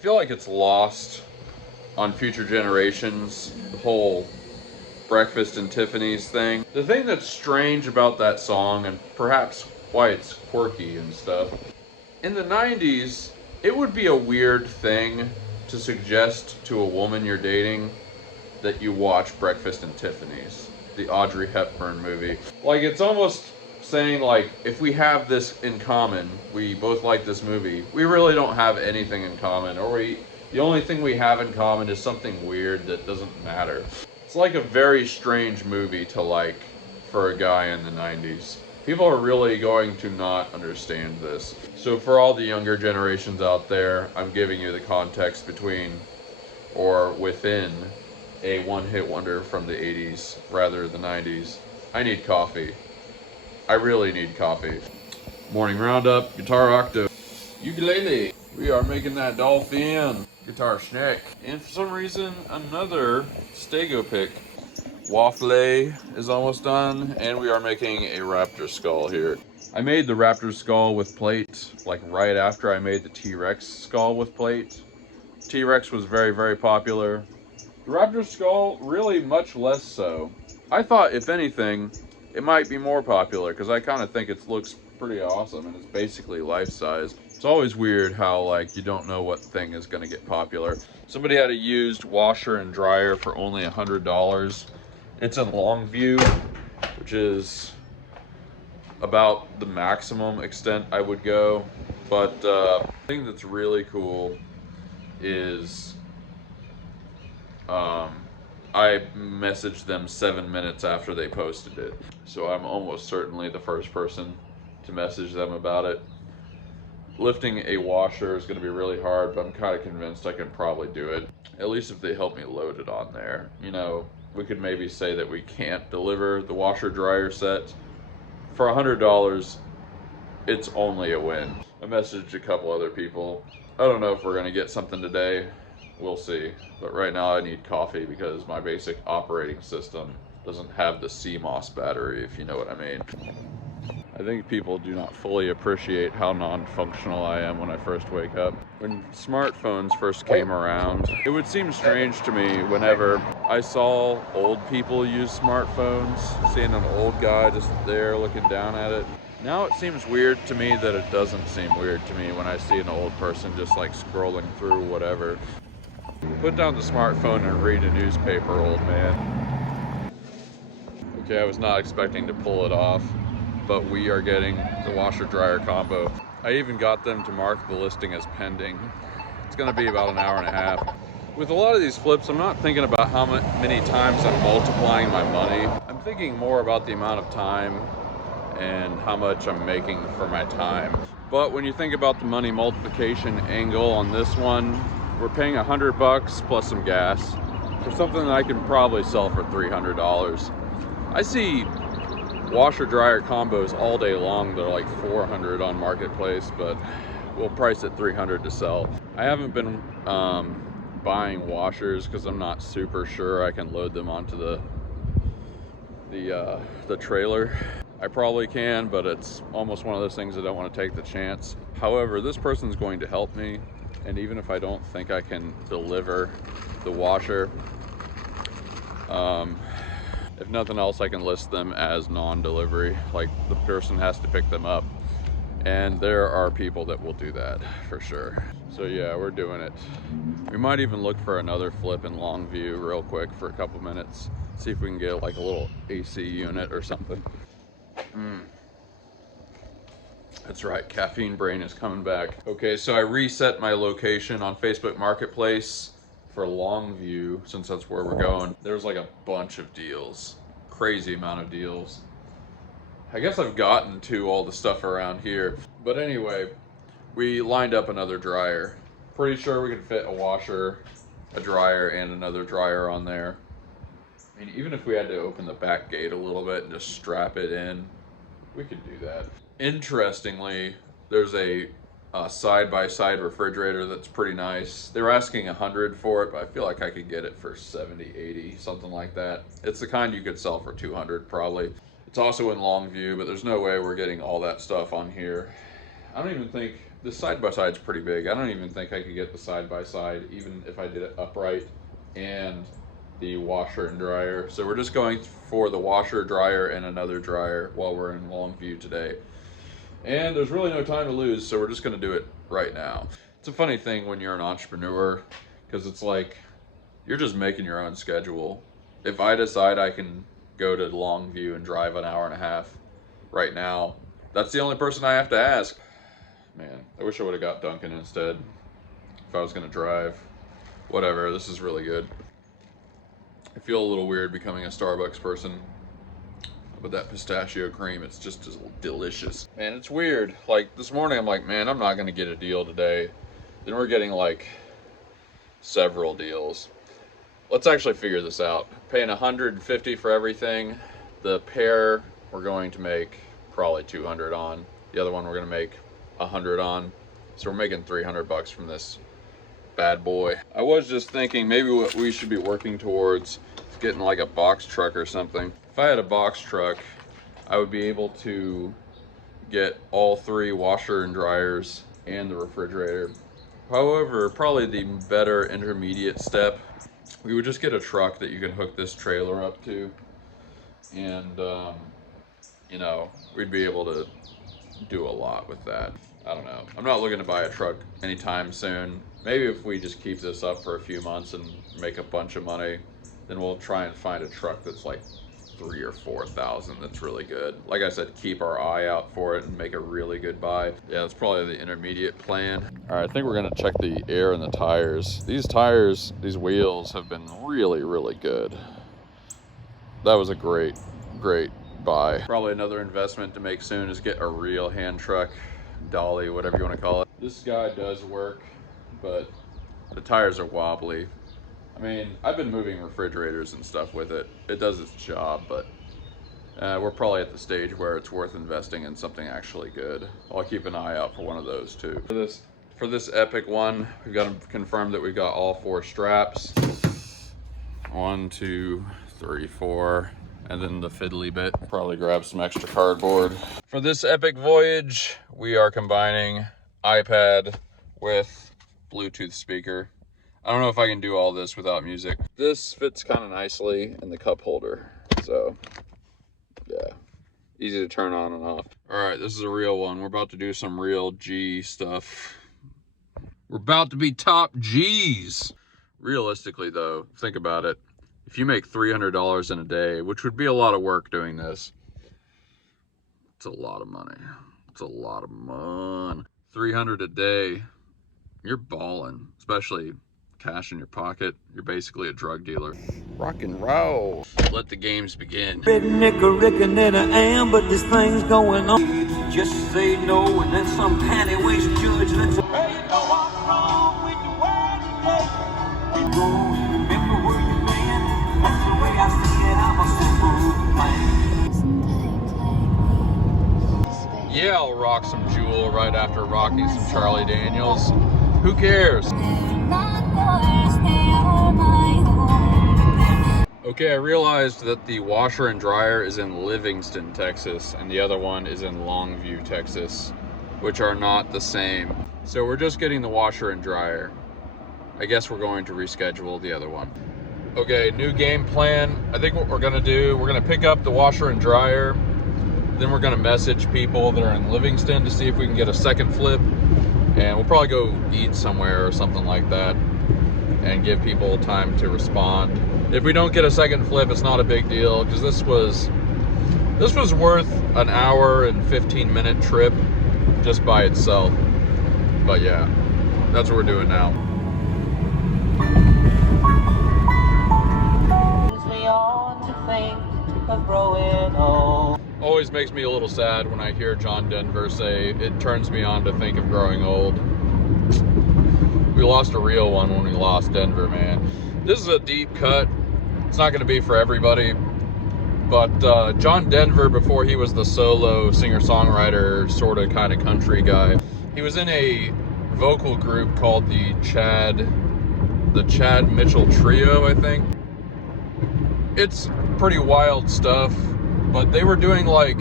feel like it's lost on future generations, the whole Breakfast and Tiffany's thing. The thing that's strange about that song, and perhaps why it's quirky and stuff, in the 90s, it would be a weird thing to suggest to a woman you're dating that you watch Breakfast and Tiffany's, the Audrey Hepburn movie. Like, it's almost saying, like, if we have this in common, we both like this movie, we really don't have anything in common, or the only thing we have in common is something weird that doesn't matter. It's like a very strange movie to like for a guy in the 90s. People are really going to not understand this. So for all the younger generations out there, I'm giving you the context between or within a one-hit wonder from the 80s rather than the 90s. I need coffee. I really need coffee. Morning roundup, guitar octave, ukulele. We are making that dolphin guitar schneck. And for some reason, another stego pick. Waffle is almost done, and we are making a raptor skull here. I made the raptor skull with plate, like right after I made the T-Rex skull with plate. T-Rex was very, very popular. The raptor skull, really much less so. I thought, if anything, it might be more popular, because I kind of think it looks pretty awesome, and it's basically life-size. It's always weird how, like, you don't know what thing is going to get popular. Somebody had a used washer and dryer for only $100. It's in Longview, which is about the maximum extent I would go. But the thing that's really cool is I messaged them 7 minutes after they posted it. So I'm almost certainly the first person to message them about it. Lifting a washer is going to be really hard, but I'm kind of convinced I can probably do it. At least if they help me load it on there. You know, we could maybe say that we can't deliver the washer dryer set. For $100, it's only a win. I messaged a couple other people. I don't know if we're going to get something today. We'll see. But right now I need coffee because my basic operating system doesn't have the CMOS battery, if you know what I mean. I think people do not fully appreciate how non-functional I am when I first wake up. When smartphones first came around, it would seem strange to me whenever I saw old people use smartphones, seeing an old guy just there looking down at it. Now it seems weird to me that it doesn't seem weird to me when I see an old person just like scrolling through whatever. Put down the smartphone and read a newspaper, old man. Okay, I was not expecting to pull it off, but we are getting the washer dryer combo. I even got them to mark the listing as pending. It's gonna be about an hour and a half. With a lot of these flips, I'm not thinking about how many times I'm multiplying my money. I'm thinking more about the amount of time and how much I'm making for my time. But when you think about the money multiplication angle on this one, we're paying $100 plus some gas for something that I can probably sell for $300. I see washer dryer combos all day long. They're like $400 on Marketplace, but we'll price it $300 to sell. I haven't been buying washers because I'm not super sure I can load them onto the trailer. I probably can, but it's almost one of those things I don't want to take the chance. However, this person's going to help me, and even if I don't think I can deliver the washer, if nothing else, I can list them as non-delivery. Like, the person has to pick them up, and there are people that will do that for sure. So yeah, we're doing it. We might even look for another flip in Longview real quick for a couple minutes, see if we can get like a little AC unit or something. That's right, caffeine brain is coming back. Okay, so I reset my location on Facebook Marketplace for Longview, since that's where we're going. There's like a bunch of deals, crazy amount of deals. I guess I've gotten to all the stuff around here. But anyway, we lined up another dryer. Pretty sure we can fit a washer, a dryer, and another dryer on there. I mean, even if we had to open the back gate a little bit and just strap it in, we could do that. Interestingly, there's a side-by-side refrigerator that's pretty nice. They were asking $100 for it, but I feel like I could get it for $70, $80, something like that. It's the kind you could sell for $200 probably. It's also in Longview, but there's no way we're getting all that stuff on here. I don't even think The side-by-side's pretty big. I don't even think I could get the side-by-side, even if I did it upright, and the washer and dryer. So we're just going for the washer, dryer, and another dryer while we're in Longview today. And there's really no time to lose, so we're just gonna do it right now. It's a funny thing when you're an entrepreneur, because it's like, you're just making your own schedule. If I decide I can go to Longview and drive an hour and a half right now, that's the only person I have to ask. Man, I wish I would have got Dunkin' instead if I was gonna drive. Whatever, this is really good. I feel a little weird becoming a Starbucks person, but that pistachio cream, it's just delicious. Man, it's weird. Like this morning, I'm like, man, I'm not gonna get a deal today. Then we're getting like several deals. Let's actually figure this out. Paying $150 for everything. The pair we're going to make probably 200 on. The other one we're gonna make 100 on. So we're making 300 bucks from this bad boy. I was just thinking maybe what we should be working towards is getting like a box truck or something. If I had a box truck, I would be able to get all 3 washer and dryers and the refrigerator. However, probably the better intermediate step, we would just get a truck that you can hook this trailer up to, and you know, we'd be able to do a lot with that. I don't know. I'm not looking to buy a truck anytime soon. Maybe if we just keep this up for a few months and make a bunch of money, then we'll try and find a truck that's like 3,000 or 4,000 that's really good. Like I said, keep our eye out for it and make a really good buy. Yeah, that's probably the intermediate plan. All right, I think we're gonna check the air in the tires. These tires, these wheels have been really, really good. That was a great buy. Probably another investment to make soon is get a real hand truck, dolly, whatever you want to call it. This guy does work, but the tires are wobbly. I mean, I've been moving refrigerators and stuff with it. It does its job, but we're probably at the stage where it's worth investing in something actually good. I'll keep an eye out for one of those too. For this epic one, we've got to confirm that we've got all 4 straps. 1, 2, 3, 4. And then the fiddly bit. Probably grab some extra cardboard. For this epic voyage, we are combining iPad with Bluetooth speaker. I don't know if I can do all this without music. This fits kind of nicely in the cup holder. So, yeah, easy to turn on and off. All right, this is a real one. We're about to do some real G stuff. We're about to be top G's. Realistically though, think about it. If you make $300 in a day, which would be a lot of work doing this, it's a lot of money. It's a lot of money. 300 a day, you're balling, especially cash in your pocket. You're basically a drug dealer. Rock and roll. Let the games begin. Redneck a reckon that I am, but this thing's going on. Just say no and then some panty-waist judge lets a... Hey, you know what's wrong with the world today? You don't remember where you've been. That's the way I see it. I'm a simple man. Yeah, I'll rock some Jewel right after rocking some Charlie Daniels. Who cares? Okay, I realized that the washer and dryer is in Livingston, Texas, and the other one is in Longview, Texas, which are not the same. So we're just getting the washer and dryer. I guess we're going to reschedule the other one. Okay, new game plan. I think what we're gonna do, we're gonna pick up the washer and dryer, then we're gonna message people that are in Livingston to see if we can get a second flip, and we'll probably go eat somewhere or something like that and give people time to respond. If we don't get a second flip, it's not a big deal, because this was worth an hour and 15-minute trip just by itself. But yeah, that's what we're doing now. Always makes me a little sad when I hear John Denver say, it turns me on to think of growing old. We lost a real one when we lost Denver, man. This is a deep cut. It's not going to be for everybody, but John Denver, before he was the solo singer-songwriter, sort of kind of country guy, he was in a vocal group called the Chad Mitchell Trio, I think. It's pretty wild stuff, but they were doing like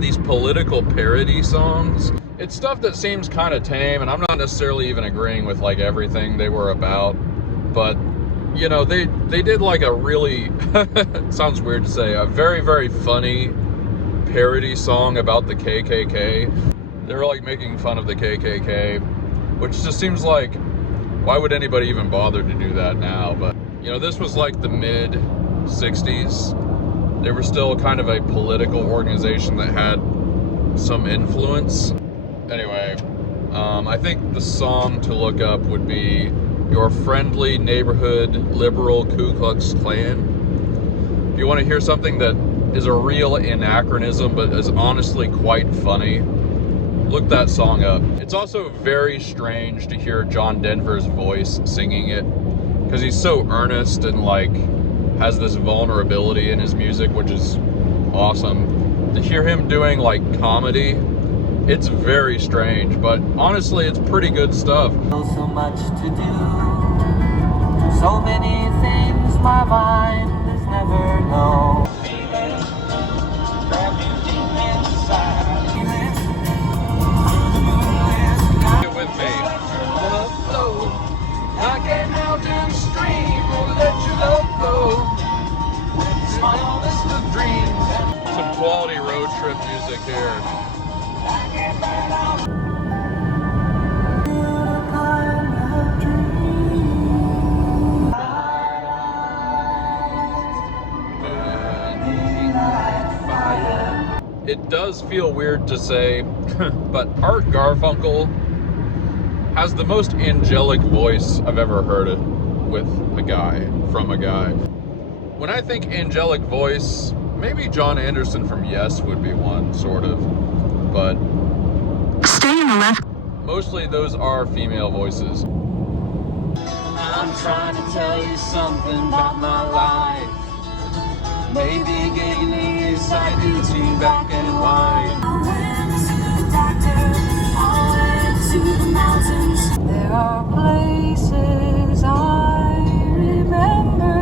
these political parody songs It's stuff that seems kind of tame, and I'm not necessarily even agreeing with like everything they were about, but you know, they did like a really it sounds weird to say, a very, very funny parody song about the KKK. They were like making fun of the KKK, which just seems like, why would anybody even bother to do that now? But you know, this was like the mid 60s. They were still kind of a political organization that had some influence. Anyway, I think the song to look up would be Your Friendly Neighborhood Liberal Ku Klux Klan. If you want to hear something that is a real anachronism but is honestly quite funny, look that song up. It's also very strange to hear John Denver's voice singing it, because he's so earnest and like has this vulnerability in his music, which is awesome. To hear him doing like comedy, it's very strange, but honestly, it's pretty good stuff. So much to do, so many things my mind has never known. Get with me. Like a mountain stream, will let your love flow. Smallest of dreams. Some quality road trip music here. It does feel weird to say, but Art Garfunkel has the most angelic voice I've ever heard it with a guy, from a guy. When I think angelic voice, maybe John Anderson from Yes would be one, sort of, but mostly those are female voices. I'm trying to tell you something about my life. Maybe gave me inside duty back and white. I went to the doctor, I went to the mountains. There are places I remember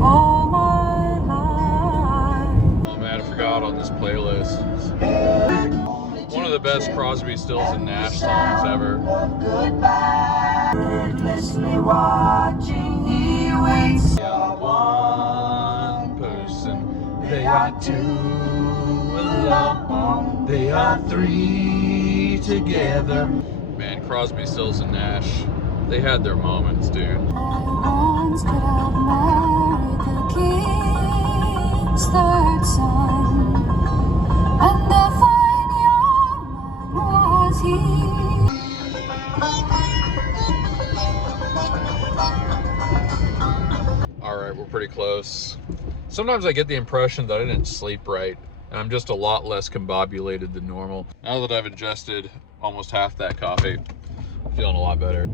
all my life. Oh man, I forgot on this playlist. One of the best Crosby, Stills, and Nash songs ever. Goodbye. Wordlessly watching, he waits. They are one person, they are two alone, they are three together. Man, Crosby, Stills, and Nash, they had their moments, dude. Once could have married the king's third son, and a fine young man was he. Alright, we're pretty close. Sometimes I get the impression that I didn't sleep right, and I'm just a lot less combobulated than normal. Now that I've ingested almost half that coffee, I'm feeling a lot better.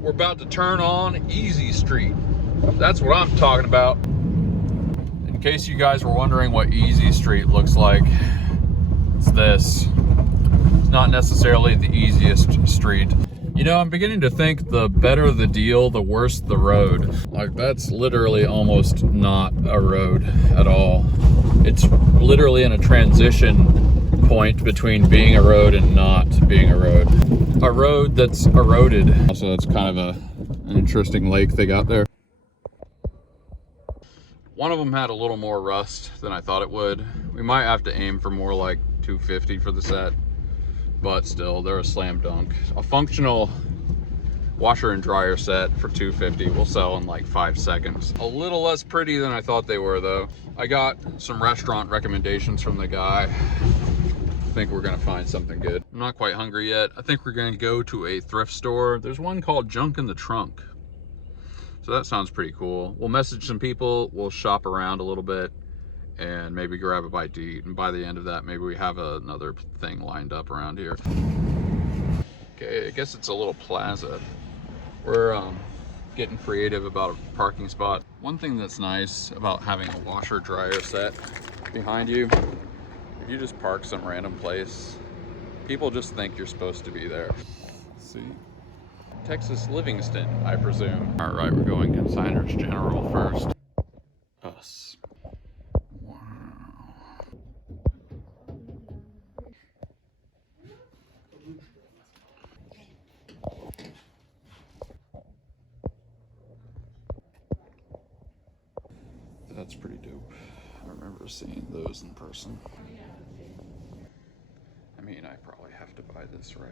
We're about to turn on Easy Street. That's what I'm talking about. In case you guys were wondering what Easy Street looks like, it's this. It's not necessarily the easiest street. You know, I'm beginning to think the better the deal, the worse the road. Like, that's literally almost not a road at all. It's literally in a transition point between being a road and not being a road. A road that's eroded. Also, it's kind of an interesting lake they got there. One of them had a little more rust than I thought it would. We might have to aim for more like 250 for the set, but still, they're a slam dunk. A functional washer and dryer set for 250 will sell in like 5 seconds. A little less pretty than I thought they were though. I got some restaurant recommendations from the guy. I think we're gonna find something good. I'm not quite hungry yet. I think we're gonna go to a thrift store. There's one called Junk in the Trunk. So that sounds pretty cool. We'll message some people, we'll shop around a little bit, and maybe grab a bite to eat. And by the end of that, maybe we have another thing lined up around here. Okay, I guess it's a little plaza. We're getting creative about a parking spot. One thing that's nice about having a washer dryer set behind you, if you just park some random place, people just think you're supposed to be there. See? Texas Livingston, I presume. All right, we're going Consigners General first. Us. Wow. That's pretty dope. I remember seeing those in person. I mean, I probably have to buy this, right?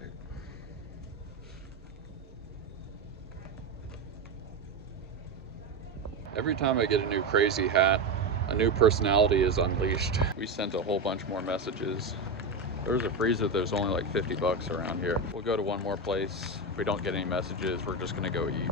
Every time I get a new crazy hat, a new personality is unleashed. We sent a whole bunch more messages. There's a freezer that's only like 50 bucks around here. We'll go to one more place. If we don't get any messages, we're just gonna go eat.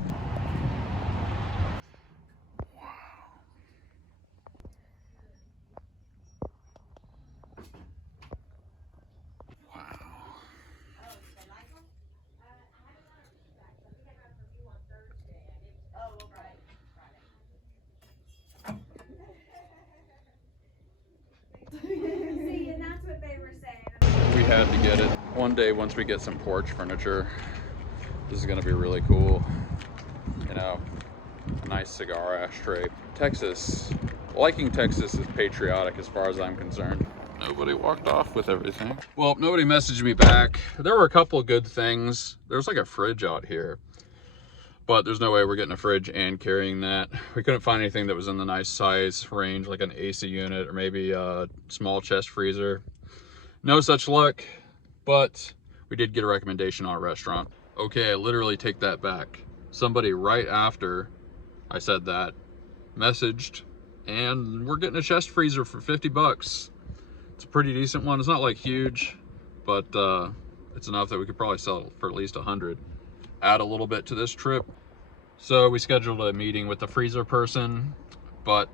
We had to get it. One day, once we get some porch furniture, this is gonna be really cool. You know, a nice cigar ashtray. Texas, liking Texas is patriotic as far as I'm concerned. Nobody walked off with everything. Well, nobody messaged me back. There were a couple of good things. There's like a fridge out here, but there's no way we're getting a fridge and carrying that. We couldn't find anything that was in the nice size range, like an AC unit or maybe a small chest freezer. No such luck, but we did get a recommendation on a restaurant. Okay, I literally take that back. Somebody right after I said that messaged, and we're getting a chest freezer for 50 bucks. It's a pretty decent one. It's not like huge, but it's enough that we could probably sell it for at least 100. Add a little bit to this trip. So we scheduled a meeting with the freezer person, but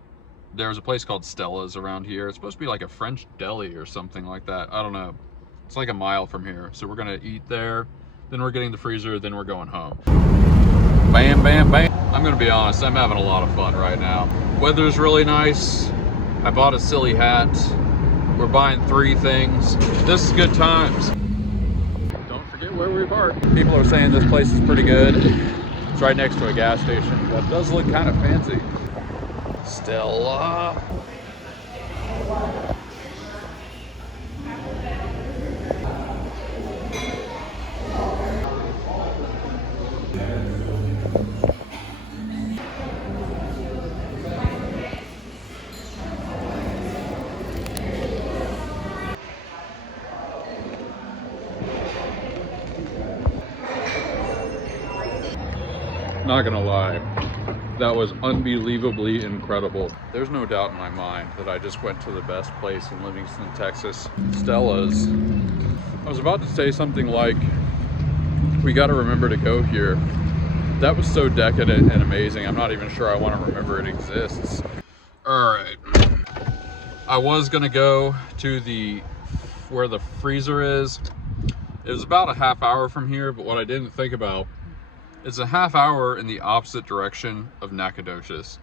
there's a place called Stella's around here. It's supposed to be like a French deli or something like that. I don't know. It's like a mile from here. So we're gonna eat there, then we're getting the freezer, then we're going home. Bam, bam, bam. I'm gonna be honest, I'm having a lot of fun right now. Weather's really nice. I bought a silly hat. We're buying 3 things. This is good times. Don't forget where we park. People are saying this place is pretty good. It's right next to a gas station. That does look kind of fancy. Stella. Not gonna lie, that was unbelievably incredible. There's no doubt in my mind that I just went to the best place in Livingston, Texas, Stella's. I was about to say something like, we gotta remember to go here. That was so decadent and amazing, I'm not even sure I want to remember it exists. All right, I was gonna go to where the freezer is. It was about a half hour from here, but what I didn't think about, it's a half hour in the opposite direction of Nacogdoches.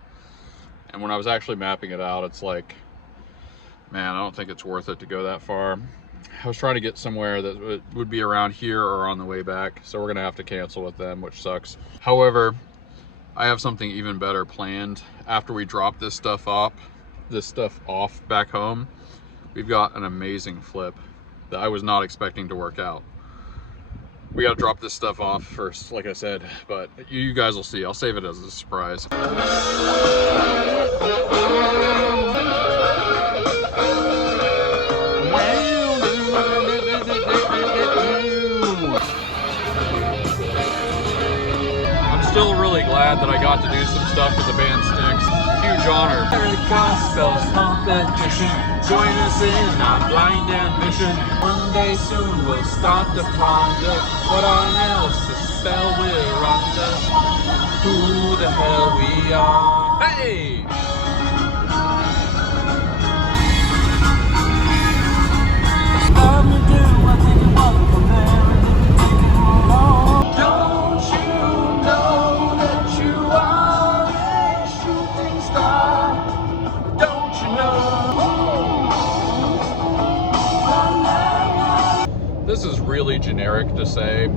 And when I was actually mapping it out, it's like, man, I don't think it's worth it to go that far. I was trying to get somewhere that would be around here or on the way back, so we're gonna have to cancel with them, which sucks. However, I have something even better planned. After we drop this stuff off back home, we've got an amazing flip that I was not expecting to work out. We gotta drop this stuff off first, like I said, but you guys will see. I'll save it as a surprise. I'm still really glad that I got to do some stuff with the band Styx. Huge honor. Join us in our blind ambition. One day soon we'll start to ponder what on else the spell we're under. Who the hell we are. Hey! Love me do, I think you want from there and then you take it all on. Don't you know that you are a shooting star? Don't you know? This is really generic to say.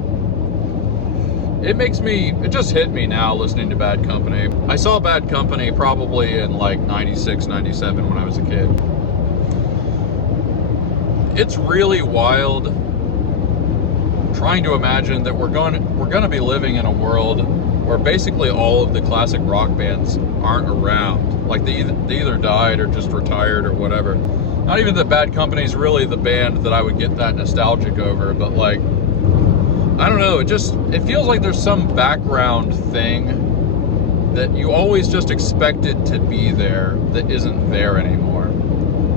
It just hit me now listening to Bad Company. I saw Bad Company probably in like 96, 97 when I was a kid. It's really wild trying to imagine that we're going to be living in a world where basically all of the classic rock bands aren't around. Like they either died or just retired or whatever. Not even that Bad Company's really the band that I would get that nostalgic over, but like, I don't know, it feels like there's some background thing that you always just expected to be there that isn't there anymore.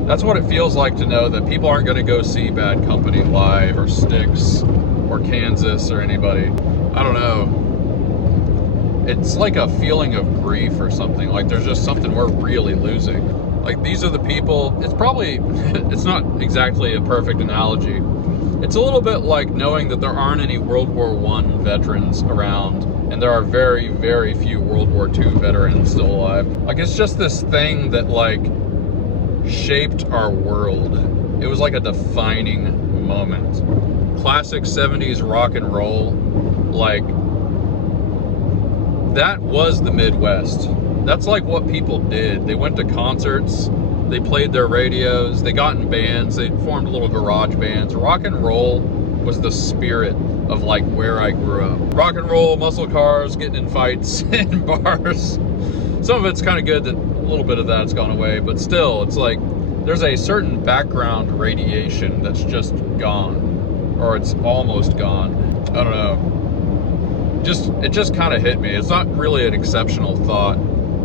That's what it feels like to know that people aren't going to go see Bad Company live, or Styx, or Kansas, or anybody. I don't know. It's like a feeling of grief or something. Like there's just something we're really losing. Like these are the people, it's not exactly a perfect analogy. It's a little bit like knowing that there aren't any World War I veterans around, and there are very, very few World War II veterans still alive. Like it's just this thing that like shaped our world. It was like a defining moment. Classic 70s rock and roll, like that was the Midwest. That's like what people did. They went to concerts, they played their radios, they got in bands, they formed little garage bands. Rock and roll was the spirit of like where I grew up. Rock and roll, muscle cars, getting in fights in bars. Some of it's kind of good that a little bit of that's gone away, but still, it's like there's a certain background radiation that's just gone, or it's almost gone. I don't know. It just kind of hit me. It's not really an exceptional thought.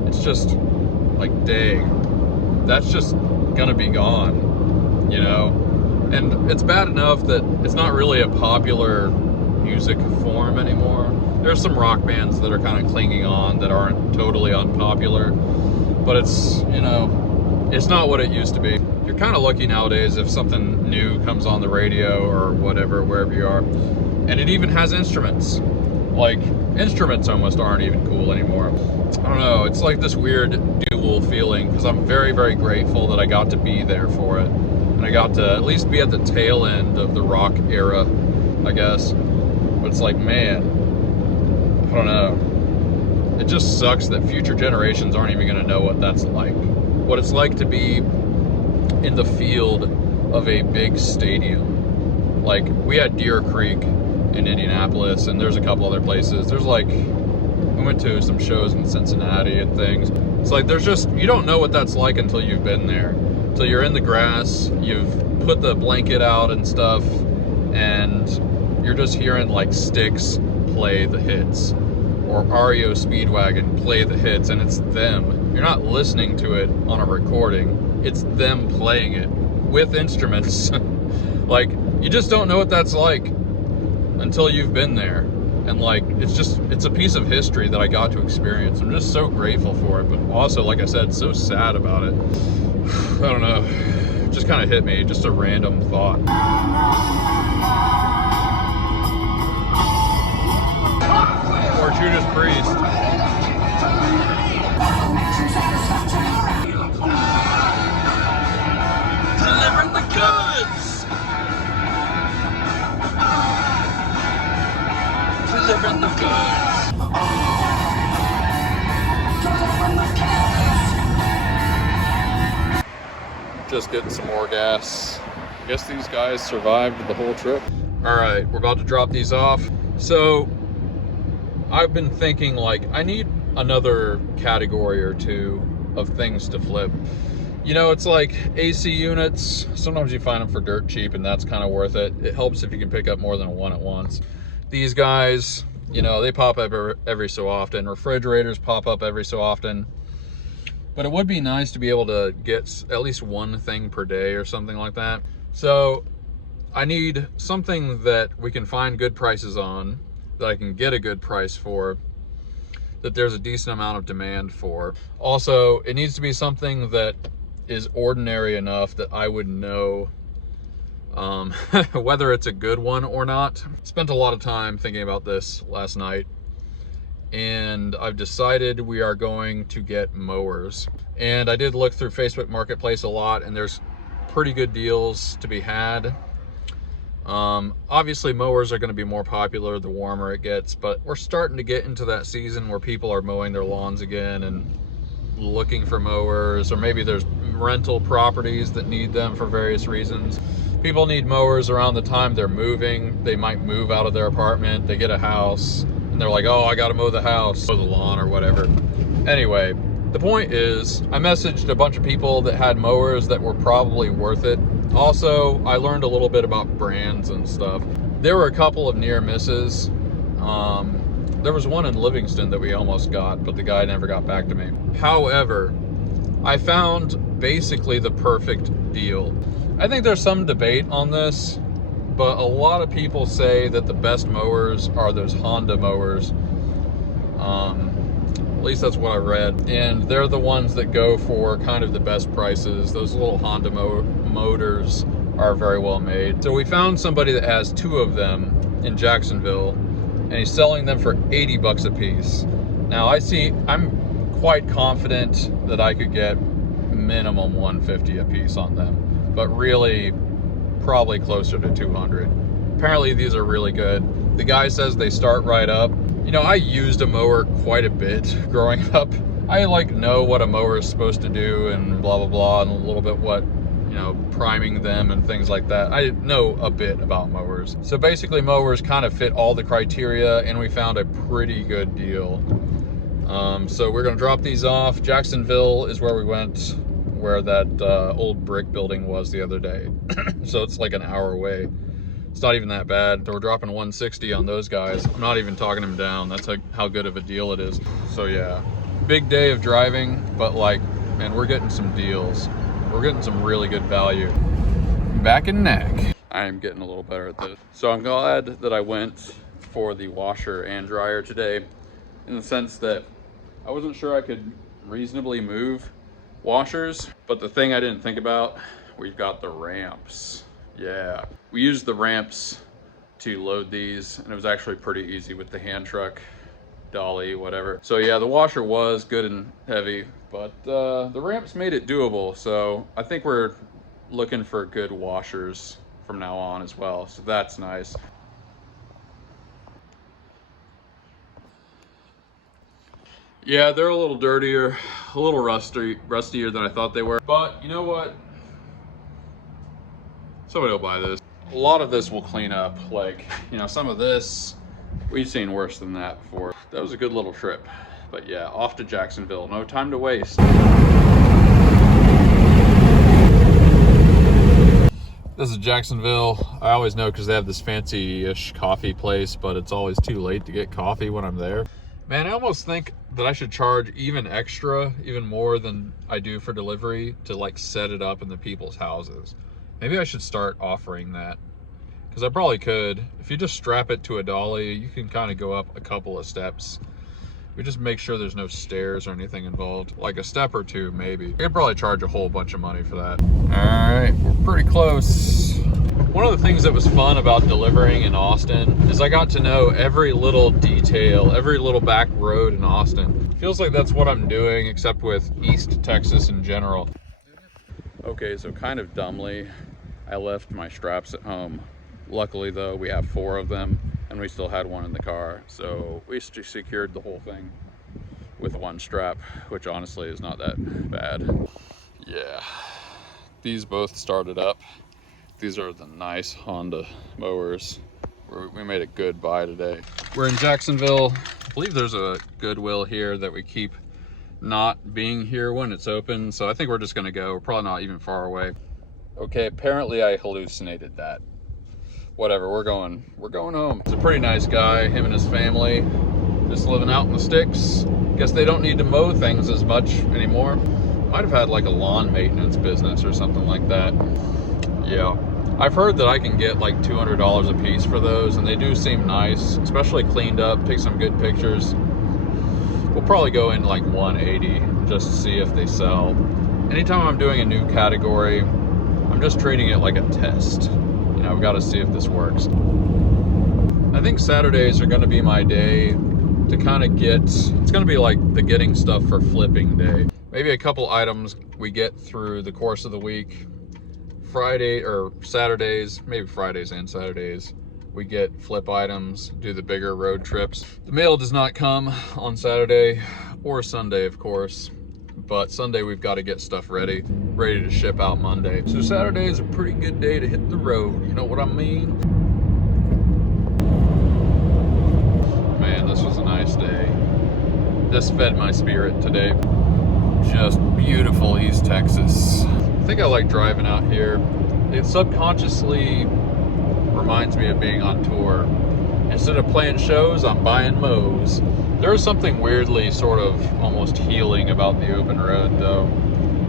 It's just like, dang, that's just gonna be gone, you know? And it's bad enough that it's not really a popular music form anymore. There's some rock bands that are kind of clinging on that aren't totally unpopular, but it's, you know, it's not what it used to be. You're kind of lucky nowadays if something new comes on the radio or whatever, wherever you are, and it even has instruments. Like, instruments almost aren't even cool anymore. I don't know, it's like this weird dual feeling, because I'm very, very grateful that I got to be there for it. And I got to at least be at the tail end of the rock era, I guess. But it's like, man, I don't know. It just sucks that future generations aren't even going to know what that's like. What it's like to be in the field of a big stadium. Like, we had Deer Creek in Indianapolis, and there's a couple other places. There's like, we went to some shows in Cincinnati and things. It's like, there's just, you don't know what that's like until you've been there. Until you're in the grass, you've put the blanket out and stuff, and you're just hearing like Styx play the hits, or REO Speedwagon play the hits, and it's them. You're not listening to it on a recording. It's them playing it with instruments. Like, you just don't know what that's like until you've been there. And like, it's a piece of history that I got to experience. I'm just so grateful for it, but also, like I said, so sad about it. I don't know, it just kind of hit me, just a random thought. Or Judas Priest. Delivering the goods! Delivering the goods! Just getting some more gas. I guess these guys survived the whole trip. All right, we're about to drop these off. So I've been thinking, like, I need another category or two of things to flip. You know, it's like AC units. Sometimes you find them for dirt cheap, and that's kind of worth it. It helps if you can pick up more than one at once. These guys, you know, they pop up every so often. Refrigerators pop up every so often. But it would be nice to be able to get at least one thing per day or something like that. So I need something that we can find good prices on, that I can get a good price for, that there's a decent amount of demand for. Also, it needs to be something that is ordinary enough that I would know whether it's a good one or not. Spent a lot of time thinking about this last night, and I've decided we are going to get mowers. And I did look through Facebook Marketplace a lot, and there's pretty good deals to be had. Obviously mowers are going to be more popular the warmer it gets, but we're starting to get into that season where people are mowing their lawns again and looking for mowers, or maybe there's rental properties that need them for various reasons. People need mowers around the time they're moving. They might move out of their apartment, they get a house, and they're like, oh, I gotta mow the house, mow the lawn or whatever. Anyway, the point is, I messaged a bunch of people that had mowers that were probably worth it. Also, I learned a little bit about brands and stuff. There were a couple of near misses. There was one in Livingston that we almost got, but the guy never got back to me. However, I found basically the perfect deal. I think there's some debate on this, but a lot of people say that the best mowers are those Honda mowers. At least that's what I read. And they're the ones that go for kind of the best prices. Those little Honda motors are very well made. So we found somebody that has 2 of them in Jacksonville, and he's selling them for 80 bucks a piece. Now I'm quite confident that I could get minimum 150 a piece on them, but really probably closer to 200. Apparently these are really good. The guy says they start right up. You know, I used a mower quite a bit growing up. I like know what a mower is supposed to do and blah blah blah, and a little bit what, you know, priming them and things like that. I know a bit about mowers. So basically mowers kind of fit all the criteria, and we found a pretty good deal. So we're gonna drop these off. Jacksonville is where we went, where that old brick building was the other day. So it's like an hour away. It's not even that bad. So we're dropping 160 on those guys. I'm not even talking them down. That's how good of a deal it is. So yeah, big day of driving, but like, man, we're getting some deals. We're getting some really good value. Back and neck. I am getting a little better at this. So I'm glad that I went for the washer and dryer today, in the sense that I wasn't sure I could reasonably move washers, but the thing I didn't think about, we've got the ramps. Yeah, we used the ramps to load these, and it was actually pretty easy with the hand truck, dolly, whatever. So yeah, the washer was good and heavy, but the ramps made it doable. So I think we're looking for good washers from now on as well. So that's nice. Yeah, they're a little dirtier, a little rustier than I thought they were. But you know what? Somebody will buy this. A lot of this will clean up. Like, you know, some of this, we've seen worse than that before. That was a good little trip. But yeah, off to Jacksonville. No time to waste. This is Jacksonville. I always know because they have this fancy-ish coffee place, but it's always too late to get coffee when I'm there. Man, I almost think that I should charge even more than I do for delivery to like set it up in the people's houses. Maybe I should start offering that, because I probably could. If you just strap it to a dolly, you can kind of go up a couple of steps. We just make sure there's no stairs or anything involved. Like a step or two, maybe. I could probably charge a whole bunch of money for that. All right, we're pretty close. One of the things that was fun about delivering in Austin is I got to know every little detail, every little back road in Austin. Feels like that's what I'm doing, except with East Texas in general. Okay, so kind of dumbly, I left my straps at home. Luckily though, we have 4 of them, and we still had one in the car. So we secured the whole thing with 1 strap, which honestly is not that bad. Yeah, these both started up. These are the nice Honda mowers. We made a good buy today. We're in Jacksonville. I believe there's a Goodwill here that we keep not being here when it's open, so I think we're just gonna go. We're probably not even far away. Okay, apparently I hallucinated that. Whatever, we're going home. It's a pretty nice guy, him and his family, just living out in the sticks. Guess they don't need to mow things as much anymore. Might have had like a lawn maintenance business or something like that. Yeah, I've heard that I can get like $200 a piece for those, and they do seem nice, especially cleaned up. Take some good pictures. We'll probably go in like 180 just to see if they sell. Anytime I'm doing a new category, I'm just treating it like a test. You know, I've got to see if this works. I think Saturdays are going to be my day to kind of it's going to be like the getting stuff for flipping day. Maybe a couple items we get through the course of the week. Friday or Saturdays, maybe Fridays and Saturdays, we get flip items, do the bigger road trips. The mail does not come on Saturday or Sunday, of course, but Sunday we've got to get stuff ready to ship out Monday. So Saturday is a pretty good day to hit the road, you know what I mean? Man, this was this fed my spirit today. Just beautiful East Texas. I think I like driving out here. It subconsciously reminds me of being on tour. Instead of playing shows, I'm buying mows. There is something weirdly sort of almost healing about the open road, though.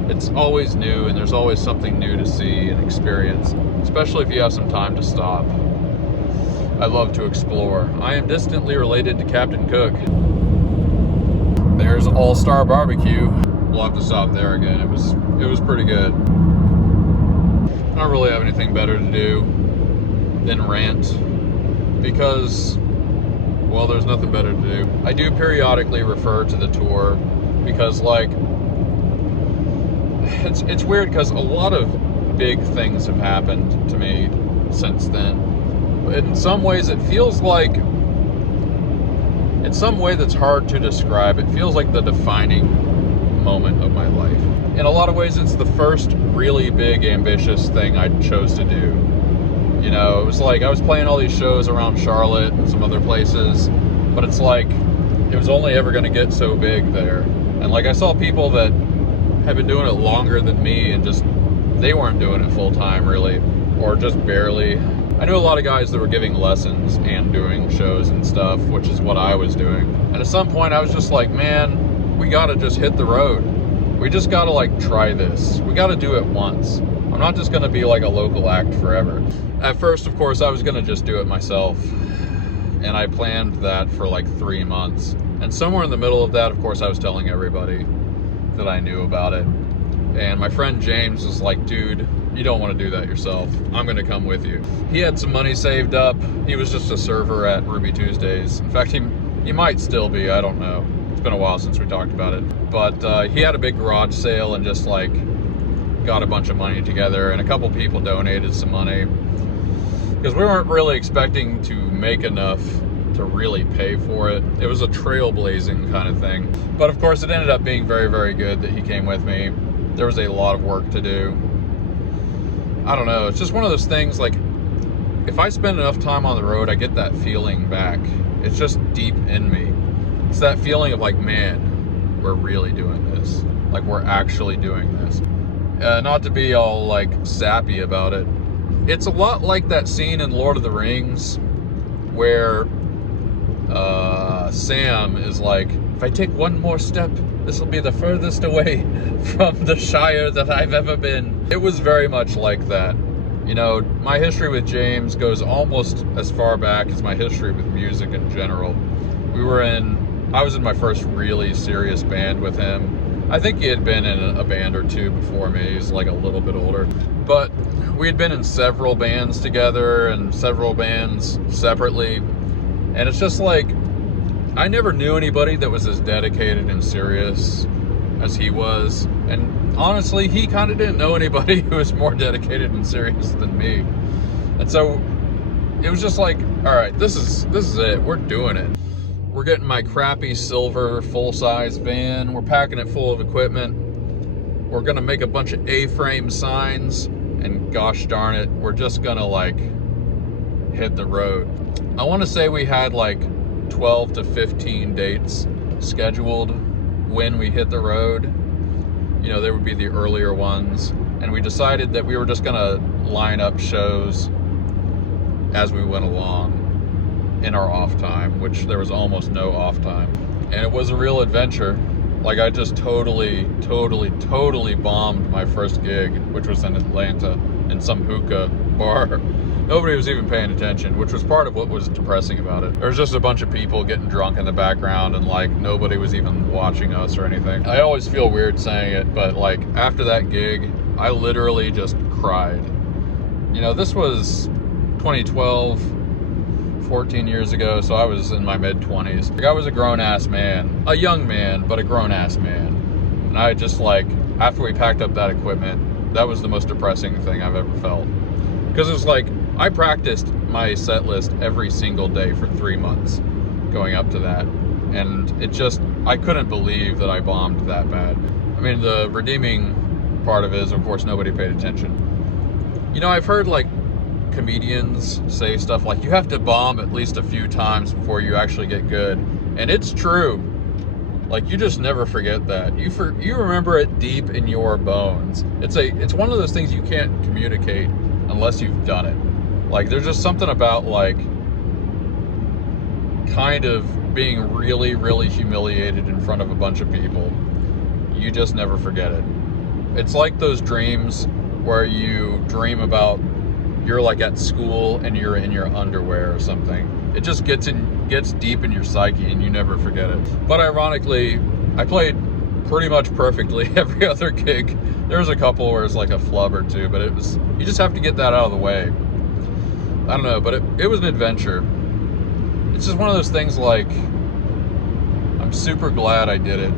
It's always new, and there's always something new to see and experience, especially if you have some time to stop. I love to explore. I am distantly related to Captain Cook. There's All-Star Barbecue. We'll have to stop there again. It was pretty good. I don't really have anything better to do than rant, because, well, there's nothing better to do. I do periodically refer to the tour because, like, it's weird because a lot of big things have happened to me since then. In some ways it feels like, in some way that's hard to describe, it feels like the defining moment of my life. In a lot of ways it's the first really big ambitious thing I chose to do. You know, it was like I was playing all these shows around Charlotte and some other places, but it's like it was only ever going to get so big there. And like I saw people that have been doing it longer than me, and just they weren't doing it full time really, or just barely. I knew a lot of guys that were giving lessons and doing shows and stuff, which is what I was doing. And at some point I was just like, man, we gotta just hit the road. We just gotta like try this. We gotta do it once. I'm not just gonna be like a local act forever. At first, of course, I was gonna just do it myself. And I planned that for like 3 months. And somewhere in the middle of that, of course, I was telling everybody that I knew about it. And my friend James was like, dude, you don't want to do that yourself. I'm going to come with you. He had some money saved up. He was just a server at Ruby Tuesdays. In fact, he might still be. I don't know. It's been a while since we talked about it. But he had a big garage sale and just like got a bunch of money together. And a couple people donated some money, because we weren't really expecting to make enough to really pay for it. It was a trailblazing kind of thing. But of course it ended up being very, very good that he came with me. There was a lot of work to do. I don't know, it's just one of those things, like, if I spend enough time on the road, I get that feeling back. It's just deep in me. It's that feeling of like, man, we're really doing this. Like, we're actually doing this. Not to be all like sappy about it. It's a lot like that scene in Lord of the Rings where Sam is like, if I take one more step, this will be the furthest away from the Shire that I've ever been. It was very much like that. You know, my history with James goes almost as far back as my history with music in general. I was in my first really serious band with him. I think he had been in a band or two before me. He's like a little bit older. But we had been in several bands together and several bands separately. And it's just like, I never knew anybody that was as dedicated and serious as he was. And honestly, he kind of didn't know anybody who was more dedicated and serious than me. And so it was just like, all right, this is it. We're doing it. We're getting my crappy silver full-size van. We're packing it full of equipment. We're gonna make a bunch of A-frame signs, and gosh darn it, we're just gonna like hit the road. I want to say we had like 12 to 15 dates scheduled when we hit the road. You know, there would be the earlier ones, and we decided that we were just gonna line up shows as we went along in our off time, which there was almost no off time. And it was a real adventure. Like, I just totally bombed my first gig, which was in Atlanta in some hookah bar. Nobody was even paying attention, which was part of what was depressing about it. There was just a bunch of people getting drunk in the background, and like nobody was even watching us or anything. I always feel weird saying it, but like after that gig, I literally just cried. You know, this was 2012, 14 years ago, so I was in my mid-20s. Like, I was a grown-ass man. A young man, but a grown-ass man. And I just like, after we packed up that equipment, that was the most depressing thing I've ever felt. Because it was like, I practiced my set list every single day for 3 months going up to that. And it just, I couldn't believe that I bombed that bad. I mean, the redeeming part of it is, of course, nobody paid attention. You know, I've heard like comedians say stuff like, you have to bomb at least a few times before you actually get good. And it's true. Like, you just never forget that. You remember it deep in your bones. It's one of those things you can't communicate unless you've done it. Like, there's just something about, like, kind of being really, really humiliated in front of a bunch of people. You just never forget it. It's like those dreams where you dream about you're like at school and you're in your underwear or something. It just gets deep in your psyche and you never forget it. But ironically, I played pretty much perfectly every other gig. There was a couple where it's like a flub or two, but you just have to get that out of the way. I don't know, but it was an adventure. It's just one of those things, like, I'm super glad I did it.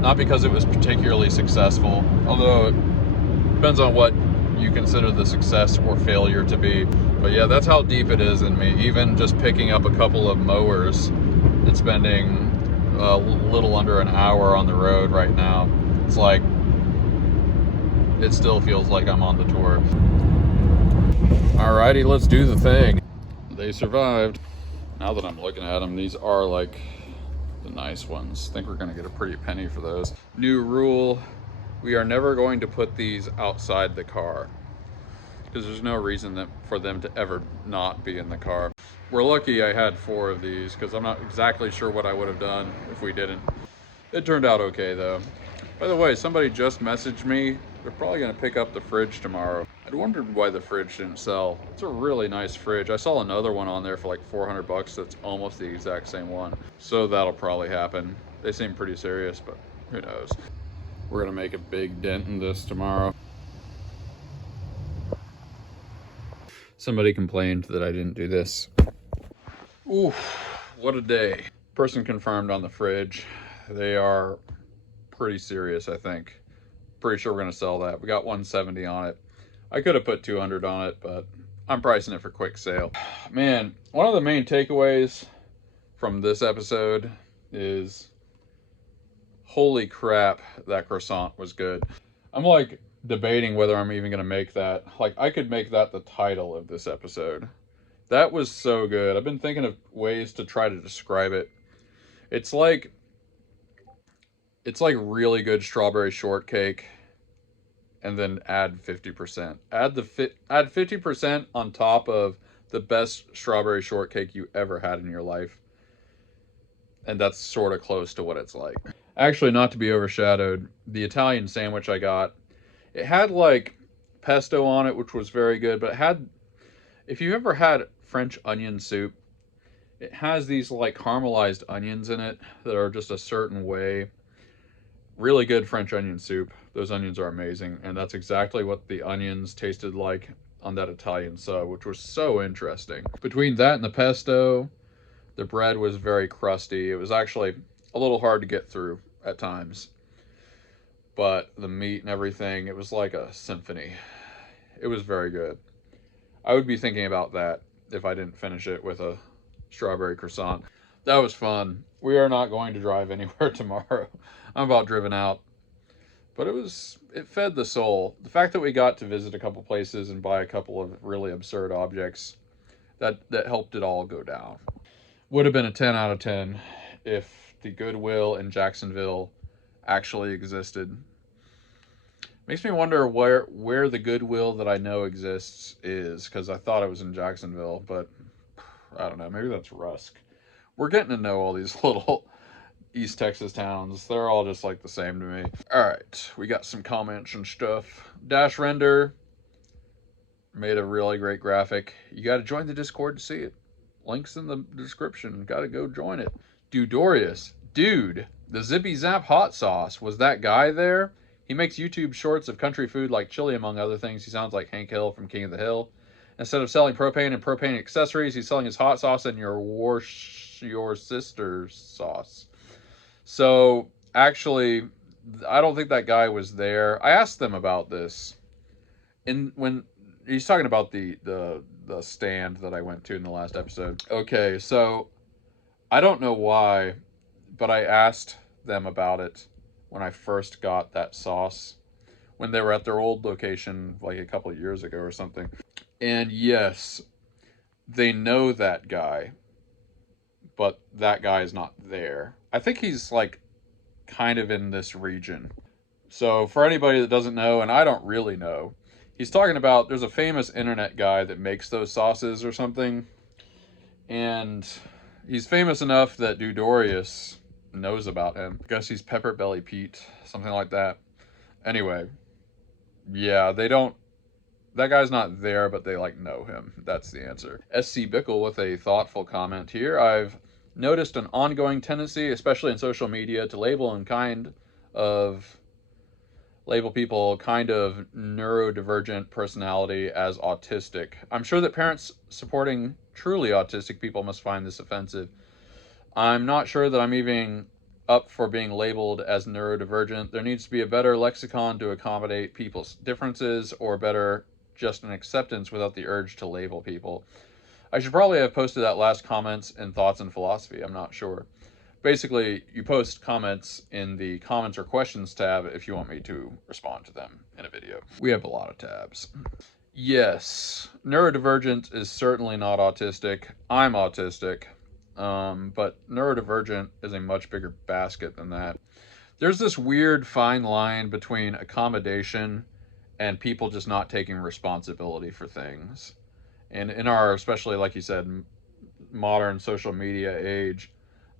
Not because it was particularly successful, although it depends on what you consider the success or failure to be. But yeah, that's how deep it is in me. Even just picking up a couple of mowers and spending a little under an hour on the road right now, it's like, it still feels like I'm on the tour. Alrighty, let's do the thing. They survived. Now that I'm looking at them, these are like the nice ones. I think we're gonna get a pretty penny for those. New rule, we are never going to put these outside the car, because there's no reason for them to ever not be in the car. We're lucky I had 4 of these, because I'm not exactly sure what I would have done if we didn't. It turned out okay though. By the way, somebody just messaged me. They're probably gonna pick up the fridge tomorrow. I'd wondered why the fridge didn't sell. It's a really nice fridge. I saw another one on there for like 400 bucks that's almost the exact same one. So that'll probably happen. They seem pretty serious, but who knows. We're gonna make a big dent in this tomorrow. Somebody complained that I didn't do this. Oof, what a day. Person confirmed on the fridge. They are pretty serious, I think. Pretty sure we're gonna sell that. We got 170 on it. I could have put 200 on it, but I'm pricing it for quick sale. Man, one of the main takeaways from this episode is, holy crap, that croissant was good. I'm like debating whether I'm even gonna make that. Like, I could make that the title of this episode. That was so good. I've been thinking of ways to try to describe it. It's like really good strawberry shortcake, and then add 50%. Add 50% on top of the best strawberry shortcake you ever had in your life. And that's sort of close to what it's like. Actually, not to be overshadowed, the Italian sandwich I got, it had like pesto on it, which was very good, but it had, if you've ever had French onion soup, it has these like caramelized onions in it that are just a certain way. Really good French onion soup. Those onions are amazing, and that's exactly what the onions tasted like on that Italian sub, which was so interesting. Between that and the pesto, the bread was very crusty. It was actually a little hard to get through at times. But the meat and everything, it was like a symphony. It was very good. I would be thinking about that if I didn't finish it with a strawberry croissant. That was fun. We are not going to drive anywhere tomorrow. I'm about driven out. But it fed the soul. The fact that we got to visit a couple places and buy a couple of really absurd objects, that helped it all go down. Would have been a 10 out of 10 if the Goodwill in Jacksonville actually existed. Makes me wonder where the Goodwill that I know exists is, because I thought it was in Jacksonville, but I don't know. Maybe that's Rusk. We're getting to know all these little East Texas towns. They're all just like the same to me. All right, we got some comments and stuff. Dash Render made a really great graphic. You got to join the Discord to see it. Links in the description. Got to go join it. Dudorius. Dude, the Zippy Zap hot sauce. Was that guy there? He makes YouTube shorts of country food like chili, among other things. He sounds like Hank Hill from King of the Hill. Instead of selling propane and propane accessories, he's selling his hot sauce and your sister's sauce. So, actually, I don't think that guy was there. I asked them about this. When he's talking about the stand that I went to in the last episode. Okay, so I don't know why, but I asked them about it when I first got that sauce, when they were at their old location like a couple of years ago or something. And yes, they know that guy, but that guy is not there. I think he's like kind of in this region. So for anybody that doesn't know, and I don't really know, he's talking about, there's a famous internet guy that makes those sauces or something, and he's famous enough that Dudorius knows about him. I guess he's Pepper Belly Pete, something like that. Anyway, yeah, they don't, that guy's not there, but they like know him. That's the answer. SC Bickle with a thoughtful comment here. I've noticed an ongoing tendency, especially in social media, to label people kind of neurodivergent personality as autistic. I'm sure that parents supporting truly autistic people must find this offensive. I'm not sure that I'm even up for being labeled as neurodivergent. There needs to be a better lexicon to accommodate people's differences, or better, just an acceptance without the urge to label people. I should probably have posted that last comments in Thoughts and Philosophy. I'm not sure. Basically, you post comments in the comments or questions tab if you want me to respond to them in a video. We have a lot of tabs. Yes, neurodivergent is certainly not autistic. I'm autistic, but neurodivergent is a much bigger basket than that. There's this weird fine line between accommodation and people just not taking responsibility for things. And in our, especially like you said, modern social media age,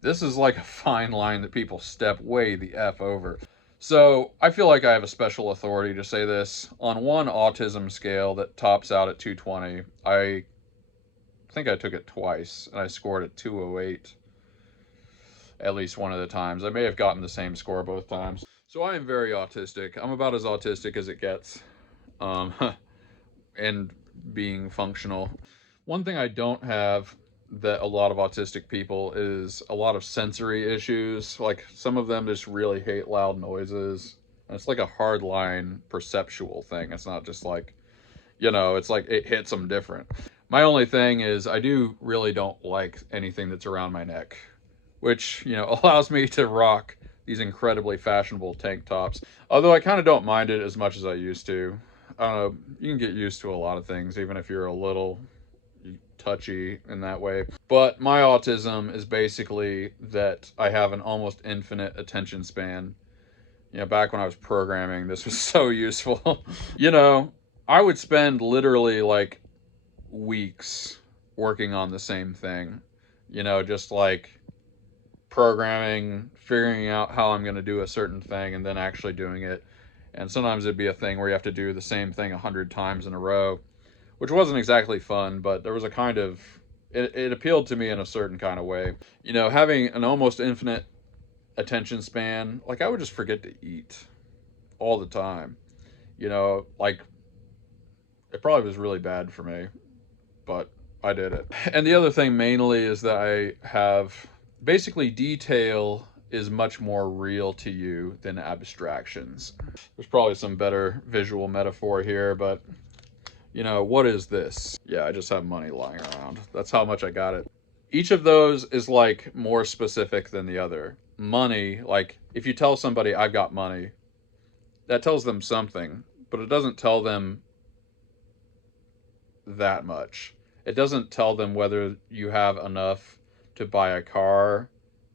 this is like a fine line that people step way the F over. So I feel like I have a special authority to say this. On one autism scale that tops out at 220, I think I took it twice, and I scored at 208 at least one of the times. I may have gotten the same score both times. So I am very autistic. I'm about as autistic as it gets, and being functional. One thing I don't have that a lot of autistic people is a lot of sensory issues. Like, some of them just really hate loud noises. And it's like a hard line perceptual thing. It's not just like, it's like it hits them different. My only thing is I really don't like anything that's around my neck, which, allows me to rock these incredibly fashionable tank tops. Although I kind of don't mind it as much as I used to. I don't know, you can get used to a lot of things, even if you're a little touchy in that way. But my autism is basically that I have an almost infinite attention span. Back when I was programming, this was so useful. I would spend literally like weeks working on the same thing. Just like programming, figuring out how I'm going to do a certain thing, and then actually doing it. And sometimes it'd be a thing where you have to do the same thing 100 times in a row, which wasn't exactly fun, but there was a kind of, it appealed to me in a certain kind of way. Having an almost infinite attention span, like I would just forget to eat all the time. Like, it probably was really bad for me, but I did it. And the other thing mainly is that I have, basically detail is much more real to you than abstractions. There's probably some better visual metaphor here, but what is this? Yeah, I just have money lying around. That's how much I got it. Each of those is like more specific than the other. Money, like if you tell somebody I've got money, that tells them something, but it doesn't tell them that much. It doesn't tell them whether you have enough to buy a car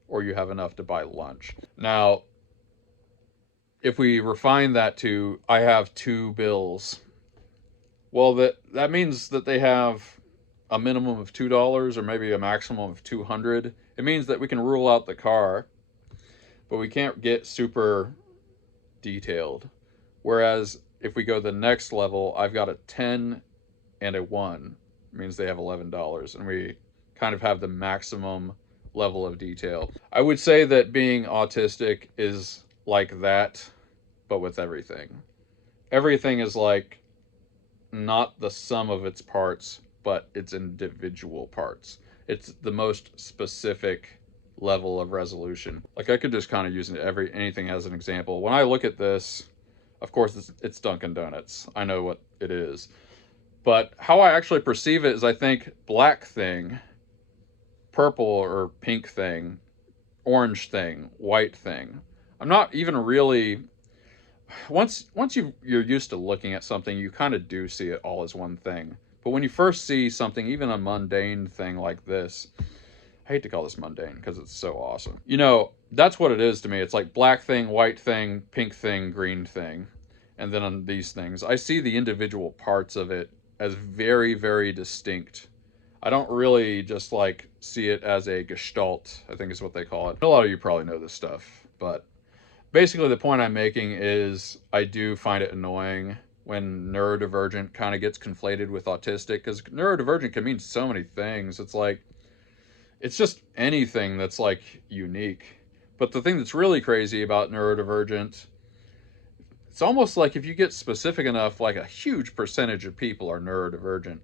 or you have enough to buy lunch. Now, if we refine that to, I have 2 bills, well, that means that they have a minimum of $2 or maybe a maximum of 200. It means that we can rule out the car, but we can't get super detailed. Whereas if we go the next level, I've got a 10 and a 1. It means they have $11, and we kind of have the maximum level of detail. I would say that being autistic is like that, but with everything. Everything is like not the sum of its parts, but its individual parts. It's the most specific level of resolution. Like, I could just kind of use anything as an example. When I look at this, of course it's Dunkin' Donuts. I know what it is. But how I actually perceive it is I think black thing, purple or pink thing, orange thing, white thing. I'm not even really, once you're used to looking at something, you kind of do see it all as one thing. But when you first see something, even a mundane thing like this, I hate to call this mundane because it's so awesome. that's what it is to me. It's like black thing, white thing, pink thing, green thing. And then on these things, I see the individual parts of it as very, very distinct. I don't really just like see it as a gestalt, I think is what they call it. A lot of you probably know this stuff, but basically the point I'm making is I do find it annoying when neurodivergent kind of gets conflated with autistic, because neurodivergent can mean so many things. It's like, it's just anything that's like unique. But the thing that's really crazy about neurodivergent, it's almost like if you get specific enough, like a huge percentage of people are neurodivergent.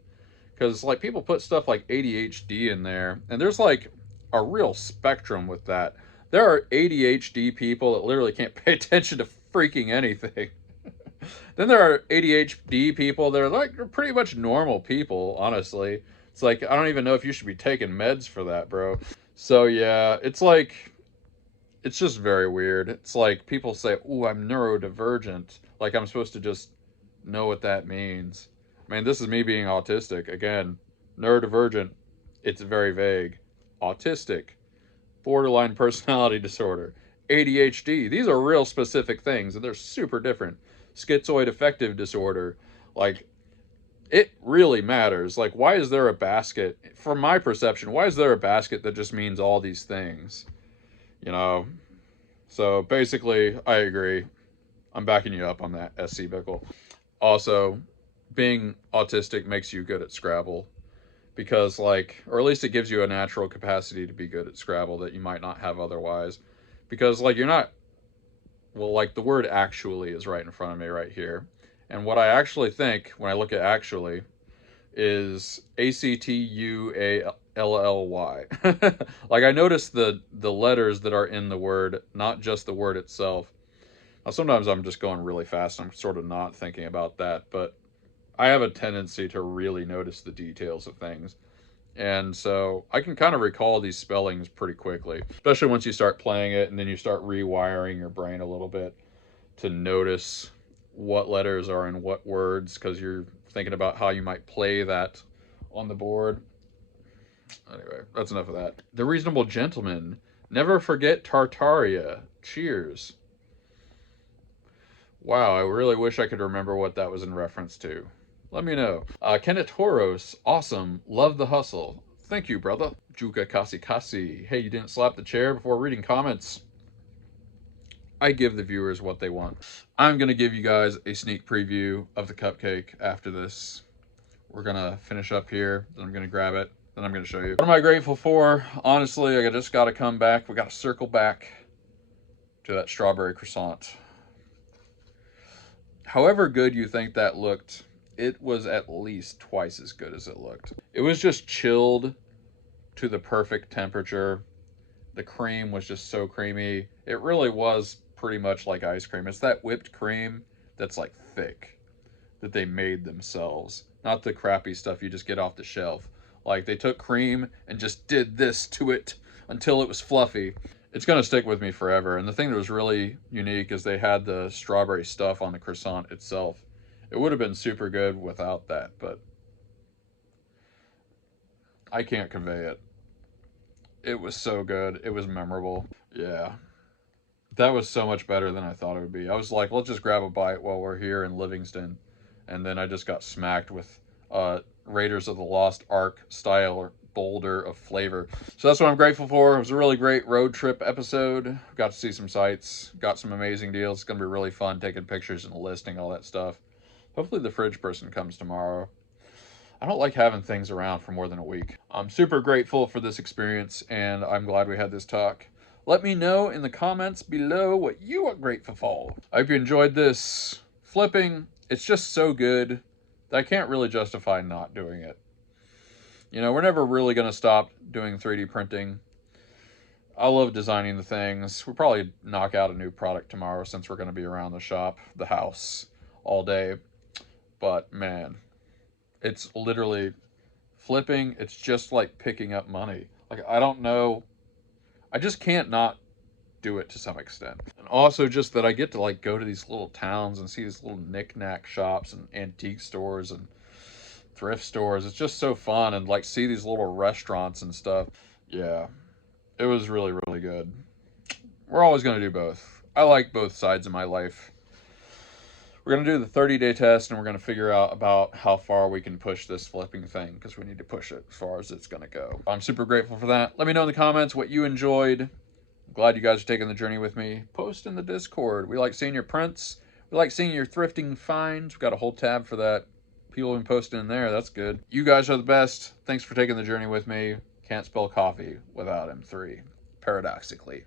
Because like people put stuff like ADHD in there, and there's like a real spectrum with that. There are ADHD people that literally can't pay attention to freaking anything. Then there are ADHD people that are like pretty much normal people, honestly. It's like, I don't even know if you should be taking meds for that, bro. So yeah, it's like, it's just very weird. It's like people say, "Ooh, I'm neurodivergent." Like I'm supposed to just know what that means. I mean, this is me being autistic. Again, neurodivergent, it's very vague. Autistic, borderline personality disorder, ADHD. These are real specific things, and they're super different. Schizoid affective disorder, like, it really matters. Like, why is there a basket? From my perception, why is there a basket that just means all these things? You know? So basically, I agree. I'm backing you up on that, SC Bickle. Also, being autistic makes you good at Scrabble because, like, or at least it gives you a natural capacity to be good at Scrabble that you might not have otherwise. Because, like, you're not, well, like, the word actually is right in front of me right here. And what I actually think when I look at actually is ACTUALLY. Like, I notice the letters that are in the word, not just the word itself. Now, sometimes I'm just going really fast. I'm sort of not thinking about that, but I have a tendency to really notice the details of things. And so I can kind of recall these spellings pretty quickly, especially once you start playing it and then you start rewiring your brain a little bit to notice what letters are in what words because you're thinking about how you might play that on the board. Anyway, that's enough of that. The Reasonable Gentleman. Never forget Tartaria. Cheers. Wow, I really wish I could remember what that was in reference to. Let me know. Kenneth Horos, awesome. Love the hustle. Thank you, brother. Juka Kasi Kasi. Hey, you didn't slap the chair before reading comments. I give the viewers what they want. I'm going to give you guys a sneak preview of the cupcake after this. We're going to finish up here. Then I'm going to grab it. Then I'm going to show you. What am I grateful for? Honestly, I just got to come back. We got to circle back to that strawberry croissant. However good you think that looked, it was at least twice as good as it looked. It was just chilled to the perfect temperature. The cream was just so creamy. It really was pretty much like ice cream. It's that whipped cream that's like thick that they made themselves, not the crappy stuff you just get off the shelf. Like they took cream and just did this to it until it was fluffy. It's going to stick with me forever. And the thing that was really unique is they had the strawberry stuff on the croissant itself. It would have been super good without that, but I can't convey it. It was so good. It was memorable. Yeah. That was so much better than I thought it would be. I was like, let's just grab a bite while we're here in Livingston. And then I just got smacked with Raiders of the Lost Ark style boulder of flavor. So that's what I'm grateful for. It was a really great road trip episode. Got to see some sights. Got some amazing deals. It's going to be really fun taking pictures and listing all that stuff. Hopefully the fridge person comes tomorrow. I don't like having things around for more than a week. I'm super grateful for this experience, and I'm glad we had this talk. Let me know in the comments below what you are grateful for. I hope you enjoyed this flipping. It's just so good that I can't really justify not doing it. You know, we're never really going to stop doing 3D printing. I love designing the things. We'll probably knock out a new product tomorrow since we're going to be around the shop, the house, all day. But, man, it's literally flipping. It's just like picking up money. Like, I don't know. I just can't not do it to some extent. And also just that I get to like go to these little towns and see these little knick-knack shops and antique stores and thrift stores. It's just so fun, and like see these little restaurants and stuff. Yeah, it was really, really good. We're always going to do both. I like both sides of my life. We're going to do the 30-day test, and we're going to figure out about how far we can push this flipping thing, because we need to push it as far as it's going to go. I'm super grateful for that. Let me know in the comments what you enjoyed. I'm glad you guys are taking the journey with me. Post in the Discord. We like seeing your prints. We like seeing your thrifting finds. We've got a whole tab for that. People have been posting in there. That's good. You guys are the best. Thanks for taking the journey with me. Can't spell coffee without M3, paradoxically.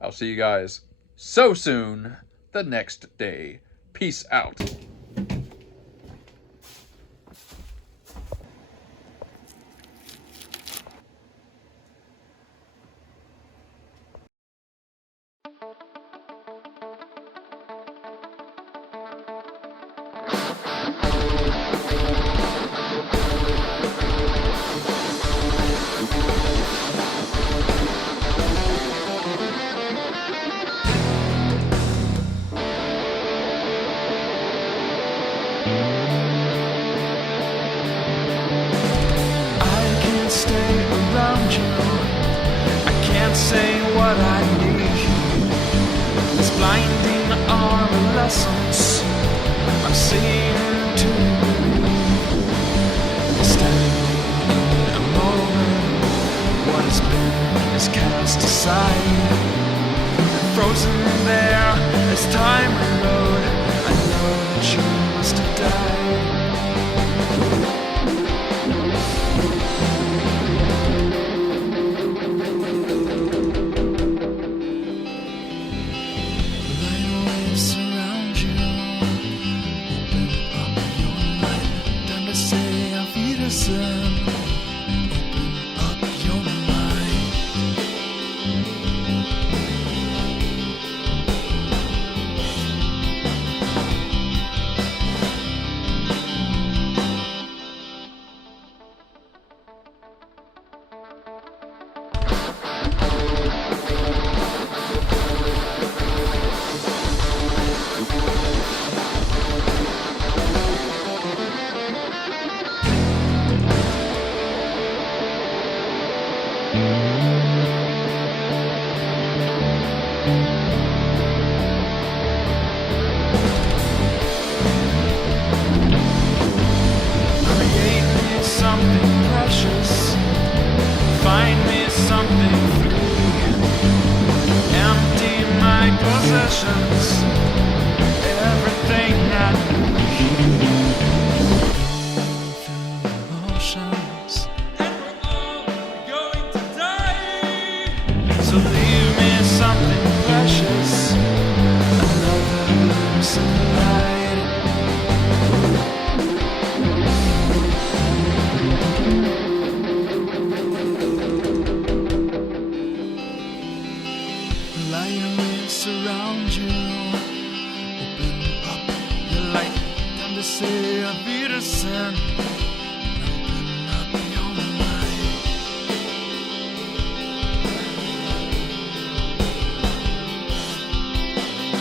I'll see you guys so soon the next day. Peace out. Stay around you. I can't say what I need. This blinding armor lessons I'm seeing to standing in a moment. What has been is cast aside, frozen there as time rode. I know that you must have died. Everything I need. Oceans, and we're all going to die. So leave me something precious, another sunlight. Lion waves around you. Open up your light. Time to say a Wiedersehen.